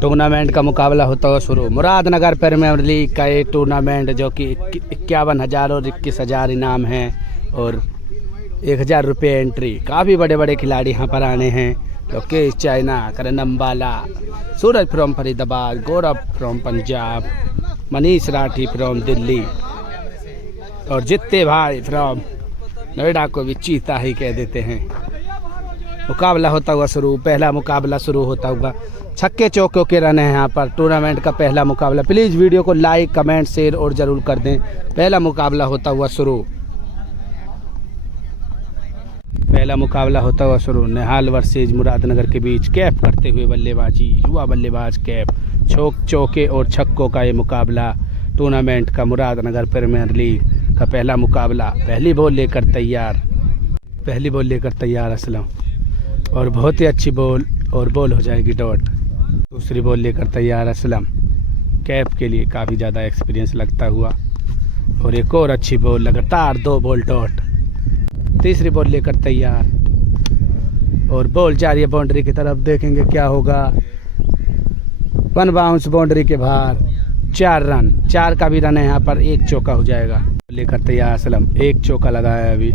Tournament का मुकाबला होता हुआ शुरू। मुरादनगर प्रीमियर लीग का ये टूर्नामेंट जो कि 51,000 और 21,000 इनाम है और 1,000 रुपये एंट्री। काफ़ी बड़े बड़े खिलाड़ी यहाँ पर आने हैं। Lokesh China, Karan Ambala, Suraj from Faridabad, Gaurav from Punjab, Manish Rathi from Delhi और जित्ते भाई फ्रॉम नोएडा को भी चीता ही कह देते हैं। मुकाबला होता हुआ शुरू। पहला मुकाबला शुरू होता हुआ। छक्के चौकों के रन हैं यहाँ पर। टूर्नामेंट का पहला मुकाबला। प्लीज़ वीडियो को लाइक, कमेंट, शेयर और ज़रूर कर दें। पहला मुकाबला होता हुआ शुरू। पहला मुकाबला होता हुआ शुरू। निहाल वर्सेज मुरादनगर के बीच कैप करते हुए बल्लेबाजी। युवा बल्लेबाज कैप, चौके और छक्कों का ये मुकाबला। टूर्नामेंट का मुरादनगर प्रीमियर लीग का पहला मुकाबला। पहली बॉल लेकर तैयार असलम और बहुत ही अच्छी बॉल और बॉल हो जाएगी डॉट। दूसरी बॉल लेकर तैयार असलम, कैप के लिए काफ़ी ज़्यादा एक्सपीरियंस लगता हुआ और एक और अच्छी बॉल, लगातार 2 बॉल डॉट। तीसरी बॉल लेकर तैयार और बॉल जा रही है बाउंड्री की तरफ। देखेंगे क्या होगा। 1 बाउंस बाउंड्री के बाहर। 4 रन, 4 का भी रन है यहाँ पर। 1 चौका हो जाएगा। लेकर तैयार असलम, 1 चौका लगाया है अभी।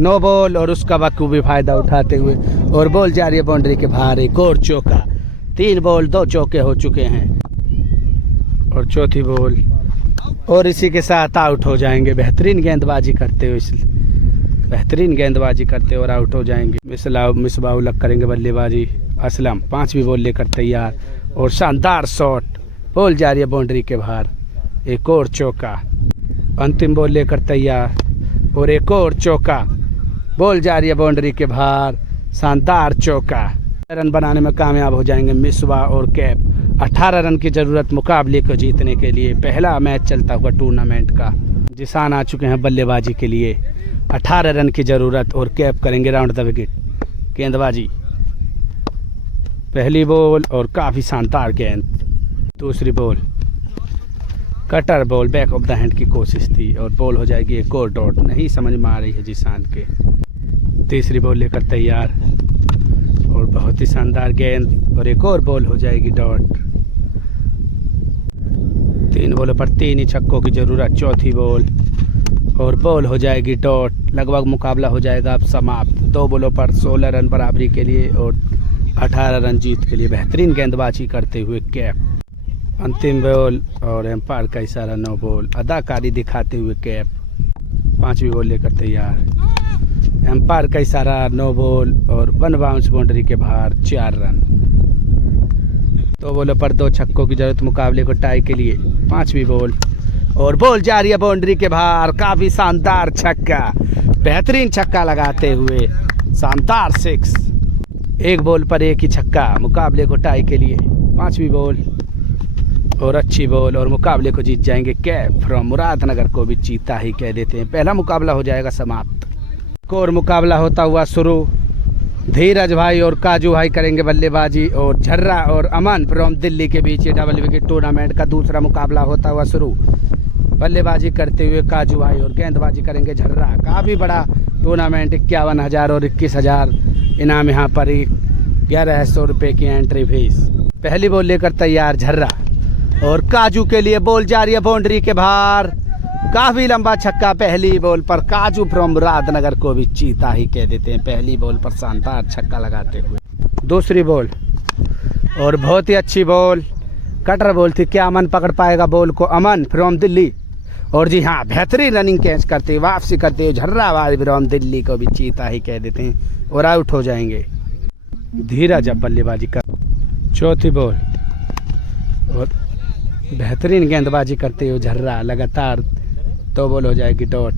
9 बॉल और उसका बखूबी फायदा उठाते हुए और बॉल जा रही है बाउंड्री के बाहर। एक और चौका। 3 बॉल 2 चौके हो चुके हैं और चौथी बॉल और इसी के साथ आउट हो जाएंगे। बेहतरीन गेंदबाजी करते और आउट हो जाएंगे। मिसबाउल करेंगे बल्लेबाजी असलम। 5वीं बॉल लेकर तैयार और शानदार शॉट। बॉल जा रही है बाउंड्री के बाहर। एक और चौका। अंतिम बॉल लेकर तैयार और एक और चौका। बॉल जा रही है बाउंड्री के बाहर। शानदार चौका। रन बनाने में कामयाब हो जाएंगे मिसबा और कैप। 18 रन की ज़रूरत मुकाबले को जीतने के लिए। पहला मैच चलता हुआ टूर्नामेंट का। जिसान आ चुके हैं बल्लेबाजी के लिए। 18 रन की ज़रूरत और कैप करेंगे राउंड द विकेट गेंदबाजी। पहली बॉल और काफ़ी शानदार गेंद। दूसरी ball cutter ball, back of the hand की कोशिश थी और बॉल हो जाएगी एक और डॉट। नहीं समझ में आ रही है जिसान के। तीसरी बॉल लेकर तैयार और बहुत ही शानदार गेंद और एक और बॉल हो जाएगी डॉट। 3 बॉलों पर 3 ही छक्कों की ज़रूरत। चौथी बॉल और बॉल हो जाएगी डॉट। लगभग मुकाबला हो जाएगा अब समाप्त। 2 बॉलों पर 16 रन बराबरी के लिए और 18 रन जीत के लिए। बेहतरीन गेंदबाजी करते हुए कैप। अंतिम बॉल और एम्पायर का इशारा 9 बॉल। अदाकारी दिखाते हुए कैप। 5वीं बॉल लेकर तैयार। एम्पायर का इशारा 9 बॉल और 1 बाउंस बाउंड्री के बाहर। 4 रन। 2 बॉलों पर 2 छक्कों की जरूरत मुकाबले को टाई के लिए। 5वीं बॉल और बॉल जा रही है बाउंड्री के बाहर। काफ़ी शानदार छक्का। बेहतरीन छक्का लगाते हुए शानदार 6। 1 बॉल पर 1 ही छक्का मुकाबले को टाई के लिए। 5वीं बॉल और अच्छी बॉल और मुकाबले को जीत जाएंगे कैप फ्रॉम मुरादनगर को भी चीता ही कह देते हैं। पहला मुकाबला हो जाएगा समाप्त। और मुकाबला होता हुआ शुरू। धीरज भाई और काजू भाई करेंगे बल्लेबाजी और झर्रा और अमन फ्रॉम दिल्ली के बीच ये डबल विकेट टूर्नामेंट का दूसरा मुकाबला होता हुआ शुरू। बल्लेबाजी करते हुए काजू भाई और गेंदबाजी करेंगे झर्रा। काफ़ी बड़ा टूर्नामेंट। 51,000 और 21,000 इनाम। यहाँ पर 1100 रुपये की एंट्री फीस। पहली बॉल लेकर तैयार झर्रा और काजू के लिए बॉल जा रही है बाउंड्री के बाहर। काफ़ी लंबा छक्का पहली बॉल पर। काजू फ्रॉम मुरादनगर को भी चीता ही कह देते हैं। पहली बॉल पर शानदार छक्का लगाते हुए। दूसरी बॉल और बहुत ही अच्छी बॉल। कटर बॉल थी। क्या अमन पकड़ पाएगा बॉल को? अमन फ्रॉम दिल्ली और जी हाँ, बेहतरीन रनिंग कैच करते हुए वापसी करते हुए झर्रा भाई फ्रॉम दिल्ली को भी चीता ही कह देते हैं और आउट हो जाएंगे। धीरज अब बल्लेबाजी कर। चौथी बॉल और बेहतरीन गेंदबाजी करते हुए झर्रा। लगातार 2 बॉल हो जाएगी डॉट।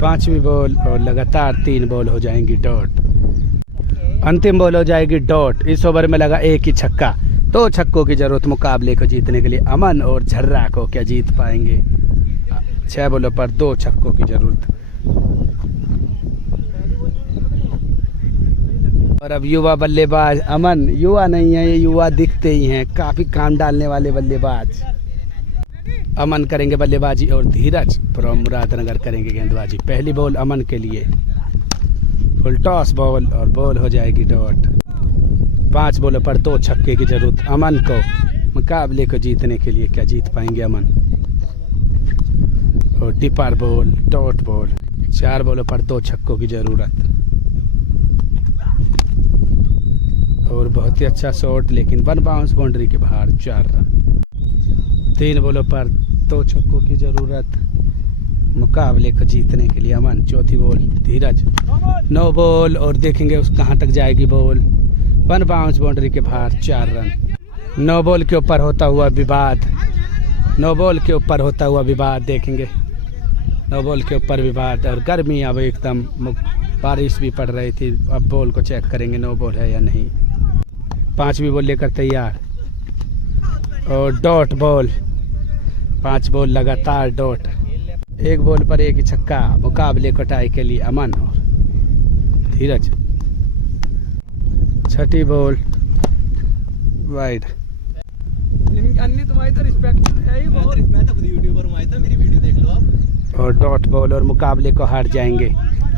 5वीं बॉल और लगातार 3 बॉल हो जाएंगी डॉट। अंतिम बॉल हो जाएगी डॉट। इस ओवर में लगा 1 ही छक्का। 2 छक्कों की जरूरत मुकाबले को जीतने के लिए। अमन और झर्रा को क्या जीत पाएंगे? 6 बॉलों पर 2 छक्कों की जरूरत। और अब युवा बल्लेबाज अमन, युवा नहीं है ये, युवा दिखते ही हैं। काफ़ी काम डालने वाले बल्लेबाज। अमन करेंगे बल्लेबाजी और धीरज फ्रॉम मुरादनगर करेंगे गेंदबाजी। पहली बॉल अमन के लिए। फुल टॉस बॉल और बॉल हो जाएगी डॉट। 5 बॉलों पर 2 छक्के की जरूरत अमन को। मुकाबले को जीतने के लिए क्या जीत पाएंगे अमन। और डिपर बॉल, डॉट बॉल, 4 बॉलों पर 2 छक्कों की जरूरत। और बहुत ही अच्छा शॉट, लेकिन 1 बाउंस बाउंड्री के बाहर, 4 रन। 3 बॉलों पर 2 छक्कों की जरूरत मुकाबले को जीतने के लिए अमन। चौथी बॉल धीरज, नो बॉल, और देखेंगे उस कहाँ तक जाएगी बॉल। 1 बाउंस बाउंड्री के बाहर, 4 रन। नो बॉल के ऊपर होता हुआ विवाद, नो बॉल के ऊपर होता हुआ विवाद, देखेंगे नो बॉल के ऊपर विवाद। और गर्मी अब एकदम, बारिश भी पड़ रही थी। अब बॉल को चेक करेंगे नो बॉल है या नहीं। 5वीं बॉल लेकर तैयार और डॉट बॉल, 5 बॉल लगातार डॉट। 1 बॉल पर 1 छक्का मुकाबले को टाई के लिए अमन और धीरज। 6ठी बॉल वाइड। तुम्हारी तो रिस्पेक्ट है ही बहुत। मैं तो खुद यूट्यूबर हूं, तो मेरी वीडियो देख लो आप। और डॉट बॉल और मुकाबले को हार जाएंगे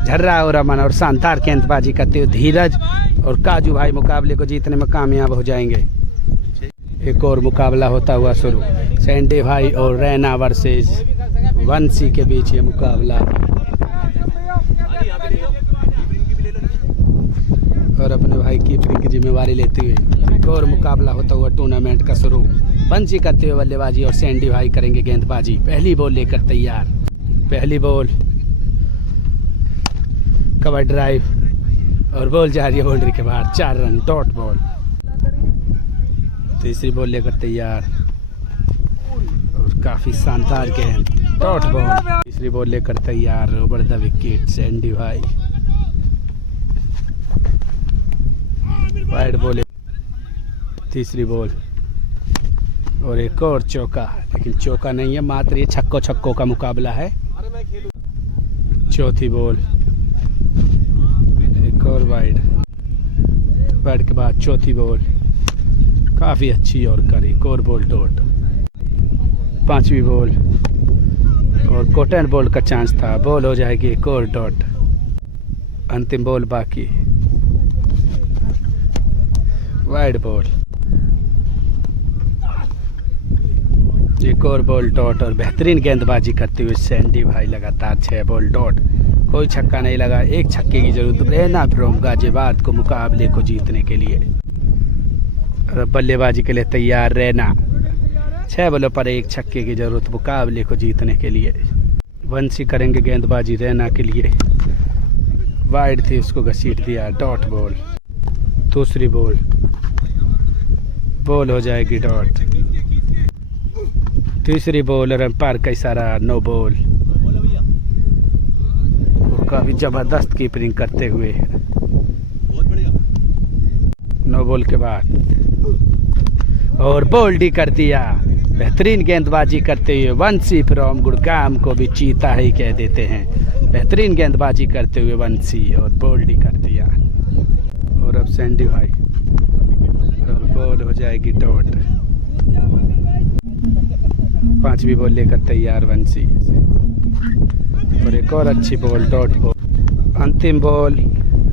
झर्रा और अमन। और शानदार गेंदबाजी करते हुए धीरज और काजू भाई मुकाबले को जीतने में कामयाब हो जाएंगे। एक और मुकाबला होता हुआ शुरू, सैंडी भाई और रैना वर्सेस वंशी के बीच ये मुकाबला। और अपने भाई कीपरिंग की जिम्मेवारी लेते हुए एक और मुकाबला होता हुआ टूर्नामेंट का शुरू। वंशी करते हुए बल्लेबाजी और सैंडी भाई करेंगे गेंदबाजी। पहली बॉल लेकर तैयार, पहली बॉल कवर ड्राइव और बॉल जा रही है बाउंड्री के बाहर, 4 रन। Dot ball. तीसरी बॉल लेकर तैयार और काफी शानदार गेंद, डॉट बॉल। तीसरी बॉल लेकर तैयार, ओवर द विकेट, सैंडी भाई। वाइड बॉल, तीसरी बॉल और एक और चौका, लेकिन चौका नहीं है, मात्र ये छक्कों का मुकाबला है। चौथी बॉल, एक और वाइड के बाद चौथी बॉल काफ़ी अच्छी और करी, एक और बॉल डॉट। 5वीं बॉल और कॉटन बॉल का चांस था, बॉल हो जाएगी एक और डॉट। अंतिम बॉल बाकी, वाइड बॉल, एक और बॉल डॉट। और बेहतरीन गेंदबाजी करते हुए सैंडी भाई लगातार 6 बॉल डॉट, कोई छक्का नहीं लगा। 1 छक्के की जरूरत रैना फ्रॉम गाजियाबाद को मुकाबले को जीतने के लिए। और बल्लेबाजी के लिए तैयार रैना, 6 बॉलों पर 1 छक्के की जरूरत मुकाबले को जीतने के लिए। वंशी करेंगे गेंदबाजी रैना के लिए, वाइड थी उसको घसीट दिया, डॉट बॉल। दूसरी बॉल, बॉल हो जाएगी डॉट। तीसरी बॉल और अंपायर का इशारा, नो बॉल। काफी जबरदस्त कीपरिंग करते हुए नो बॉल के बाद और बोल्ड ही कर दिया। बेहतरीन गेंदबाजी करते हुए वंशी फ्रॉम गुड़गाम को भी चीता ही कह देते हैं। बेहतरीन गेंदबाजी करते हुए वंशी और बोल्ड ही कर दिया। और अब सैंडी भाई और बॉल हो जाएगी डॉट। 5वीं बॉल लेकर तैयार वंशी और एक और अच्छी बॉल, डॉट बॉल। अंतिम बॉल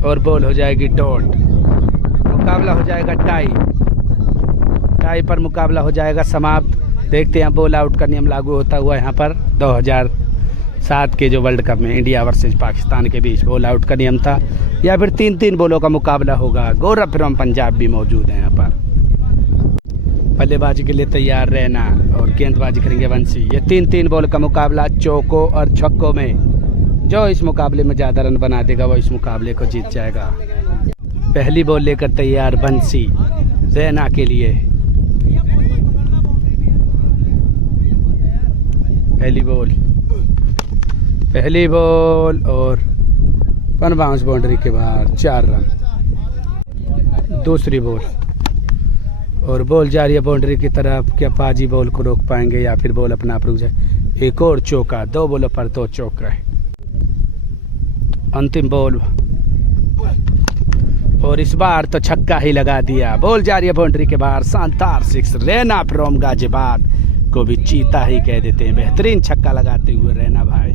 और बॉल हो जाएगी डॉट। मुकाबला हो जाएगा टाई पर मुकाबला हो जाएगा समाप्त। देखते हैं बॉल आउट का नियम लागू होता हुआ यहाँ पर 2007 के जो वर्ल्ड कप में इंडिया वर्सेस पाकिस्तान के बीच बॉल आउट का नियम था, या फिर 3-3 बॉलों का मुकाबला होगा। गौरव फ्रॉम पंजाब भी मौजूद हैं यहाँ पर। बल्लेबाजी के लिए तैयार रहना और गेंदबाजी करेंगे वंशी। ये 3-3 बॉल का मुकाबला चौकों और छक्कों में। जो इस मुकाबले में ज़्यादा रन बना देगा वो इस मुकाबले को जीत जाएगा। पहली बॉल लेकर तैयार वंशी रैना के लिए। पहली बॉल और 1 बाउंस बाउंड्री के बाहर, 4 रन। दूसरी बॉल और बॉल जा रही है बाउंड्री की तरफ। क्या पाजी बॉल को रोक पाएंगे या फिर बॉल अपना आप रुक जाए। एक और चौका, 2 बॉलों पर 2 चौका है। अंतिम बॉल और इस बार तो छक्का ही लगा दिया। बॉल जा रही है बाउंड्री के बाहर, शानदार 6। रैना फ्रॉम गाजियाबाद को भी चीता ही कह देते हैं। बेहतरीन छक्का लगाते हुए रैना भाई।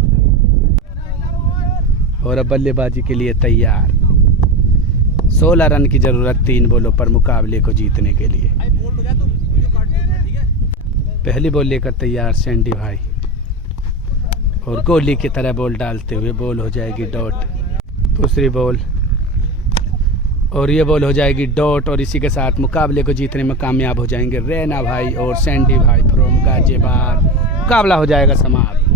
और अब बल्लेबाजी के लिए तैयार 16 रन की ज़रूरत 3 बॉलों पर मुकाबले को जीतने के लिए। पहली बॉल लेकर तैयार सैंडी भाई और गोली की तरह बॉल डालते हुए बॉल हो जाएगी डॉट। दूसरी बॉल और ये बॉल हो जाएगी डॉट और इसी के साथ मुकाबले को जीतने में कामयाब हो जाएंगे रैना भाई और सैंडी भाई फ्रॉम गाजियाबाद। मुकाबला हो जाएगा समाप्त।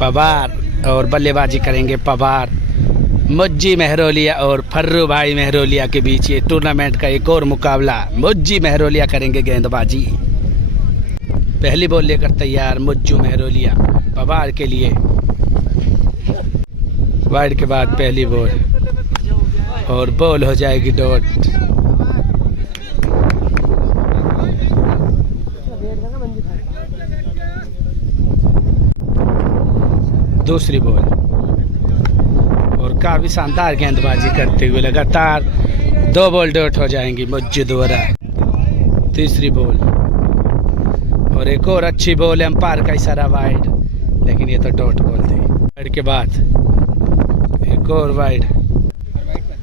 पवार और बल्लेबाजी करेंगे पवार। मुज्जी मेहरोलिया और फर्रू भाई मेहरोलिया के बीच ये टूर्नामेंट का एक और मुकाबला। मुज्जी मेहरोलिया करेंगे गेंदबाजी। पहली बॉल लेकर तैयार मुज्जू मेहरोलिया पवार के लिए। वाइड के बाद पहली बॉल और बॉल हो जाएगी डॉट। दूसरी बॉल और काफ़ी शानदार गेंदबाजी करते हुए लगातार 2 बॉल डॉट हो जाएंगी मुज्जू द्वारा। तीसरी बॉल और एक और अच्छी बॉल एम्पायर का इशारा वाइड, लेकिन ये तो डॉट बॉल थी। वाइड के बाद एक और वाइड।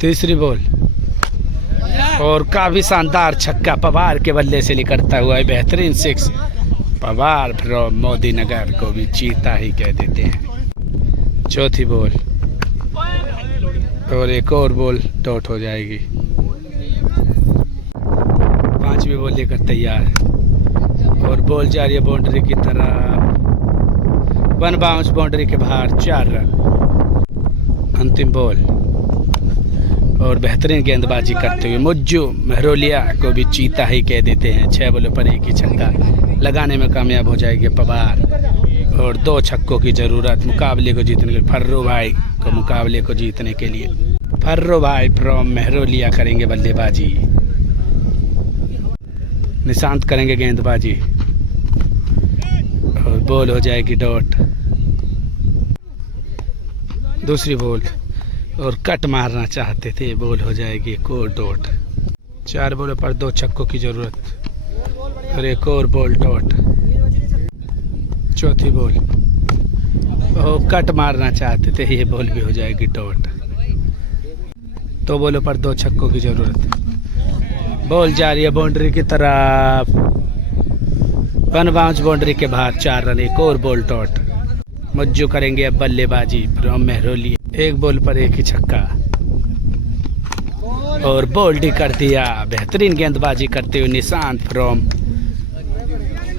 तीसरी बॉल और काफ़ी शानदार छक्का पवार के बल्ले से निकलता हुआ है बेहतरीन 6। पवार फ्रॉम मोदी नगर को भी चीता ही कह देते हैं। चौथी बॉल और एक और बॉल डॉट हो जाएगी। पांचवी बॉल लेकर तैयार और बॉल जा रही है बाउंड्री की तरफ। 1 बाउंस बाउंड्री के बाहर 4 रन। अंतिम बॉल और बेहतरीन गेंदबाजी करते हुए मुज्जू मेहरोलिया को भी चीता ही कह देते हैं। 6 बॉलों पर एक ही छक्का लगाने में कामयाब हो जाएगी पवार और 2 छक्कों की ज़रूरत मुकाबले को जीतने के लिए फर्रू भाई को। मुकाबले को जीतने के लिए फर्रू भाई फ्रॉम मेहरोलिया करेंगे बल्लेबाजी। निशांत करेंगे गेंदबाजी और बॉल हो जाएगी डॉट। दूसरी बॉल और कट मारना चाहते थे, बॉल हो जाएगी एक और डॉट। 4 बॉलों पर 2 छक्कों की ज़रूरत और एक और बॉल डॉट। चौथी बॉल और कट मारना चाहते थे, ये बॉल भी हो जाएगी डॉट। 2 बॉलों पर 2 छक्कों की ज़रूरत। बॉल जा रही है बाउंड्री की तरफ। 1 बाउंस बाउंड्री के बाहर 4 रन। एक और बॉल डॉट। मुज्जू करेंगे अब बल्लेबाजी फ्रॉम मेहरोलिया। 1 बॉल पर एक ही छक्का और बोल्ड कर दिया। बेहतरीन गेंदबाजी करते हुए निशांत फ्रॉम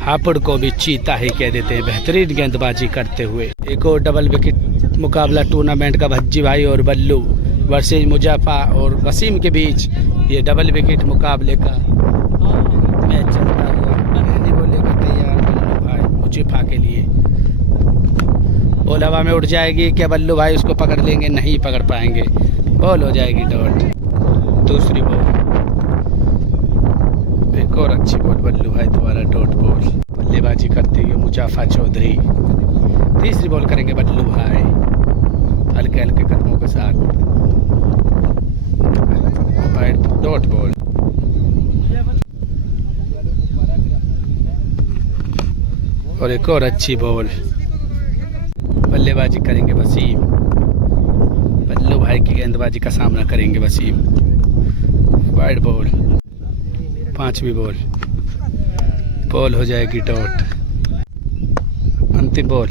हापुड़ को भी चीता ही कह देते हैं। बेहतरीन गेंदबाजी करते हुए एक और डबल विकेट मुकाबला टूर्नामेंट का भज्जी भाई और बल्लू वर्सेज मुजाफा और वसीम के बीच ये डबल विकेट मुकाबले का मैच चलता हुआ। पहली बॉल लेकर तैयार बल्लू भाई मुजाफा के लिए। बॉल हवा में उड़ जाएगी, क्या बल्लू भाई उसको पकड़ लेंगे? नहीं पकड़ पाएंगे, बॉल हो जाएगी डॉट। दूसरी बॉल एक और अच्छी बॉल बल्लू भाई द्वारा डॉट बॉल। बल्लेबाजी करते हुए मुजाफा चौधरी। तीसरी बॉल करेंगे बल्लू भाई हल्के हल्के कदमों के साथ, डॉट बॉल। और एक और अच्छी बॉल। बल्लेबाजी करेंगे वसीम। बल्लू भाई की गेंदबाजी का सामना करेंगे वसीम। Wide ball. 5वीं बॉल, बॉल हो जाएगी डॉट। अंतिम बॉल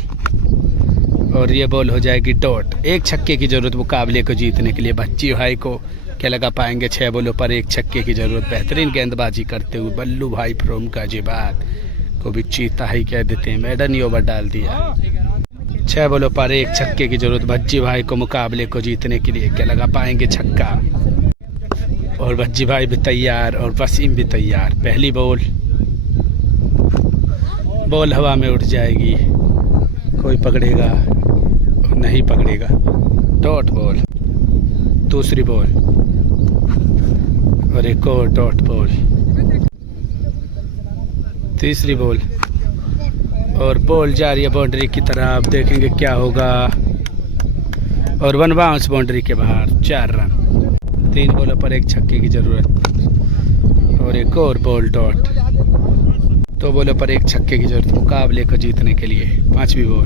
और ये बॉल हो जाएगी डॉट। 1 छक्के की जरूरत मुकाबले को जीतने के लिए। भज्जी भाई को क्या लगा पाएंगे? 6 बॉलों पर 1 छक्के की जरूरत। बेहतरीन गेंदबाजी करते हुए बल्लू भाई फ्रॉम गाजियाबाद को भी चीता ही कह देते हैं। मैडन ही ओवर डाल दिया। 6 बॉलों पर 1 छक्के की जरूरत भज्जी भाई को मुकाबले को जीतने के लिए। क्या लगा पाएंगे? छक्का। और भज्जी भाई भी तैयार और वसीम भी तैयार। पहली बॉल, बॉल हवा में उड़ जाएगी, कोई पकड़ेगा और नहीं पकड़ेगा, डॉट बॉल। दूसरी बॉल और एक और डॉट बॉल। तीसरी बॉल और बॉल जा रही है बाउंड्री की तरफ। देखेंगे क्या होगा। और 1 बाउंस बाउंड्री के बाहर 4 रन। 3 बॉलों पर 1 छक्के की जरूरत और एक और बॉल डॉट। 2 बॉलों पर 1 छक्के की जरूरत मुकाबले को जीतने के लिए। 5वीं बॉल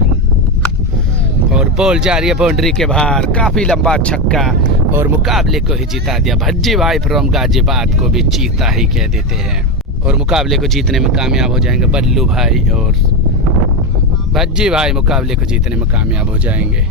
और बॉल जा रही है बाउंड्री के बाहर, काफी लंबा छक्का और मुकाबले को ही जिता दिया। भज्जी भाई फ्रॉम गाजियाबाद को भी जीता ही कह देते हैं और मुकाबले को जीतने में कामयाब हो जाएंगे बल्लू भाई और भज्जी भाई मुकाबले को जीतने में कामयाब हो जाएंगे।